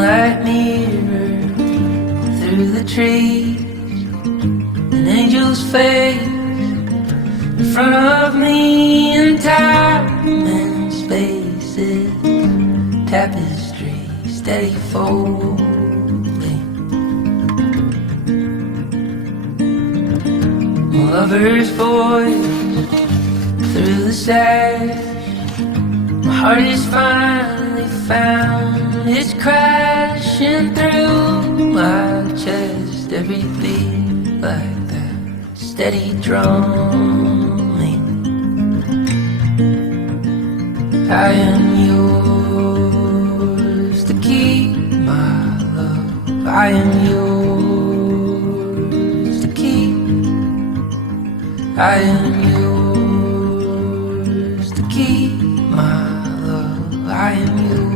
moonlight mirror through the trees, an angel's face in front of me, in time and spaces, tapestry steady folding. My lover's voice through the sash, my heart is finally found. It's crashing through my chest, every beat like that steady drumming. I am yours to keep, my love. I am yours to keep. I am yours to keep, my love. I am yours.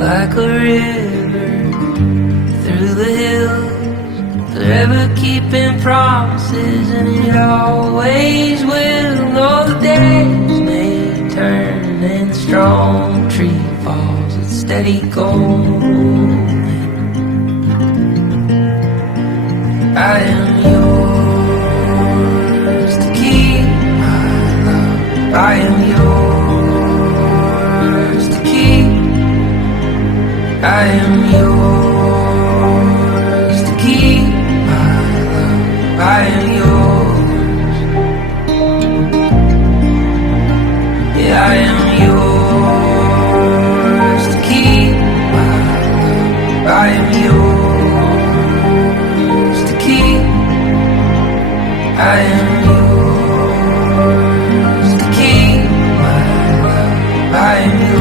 Like a river through the hills, forever keeping promises, and it always will. Though the days may turn and the strong tree falls, it's steady going. I am yours to keep, my love. I am yours to keep. I am yours to keep, my love. I am yours. Yeah, I am yours to keep, my love. I am yours to keep. I am yours to keep, my love. I am yours.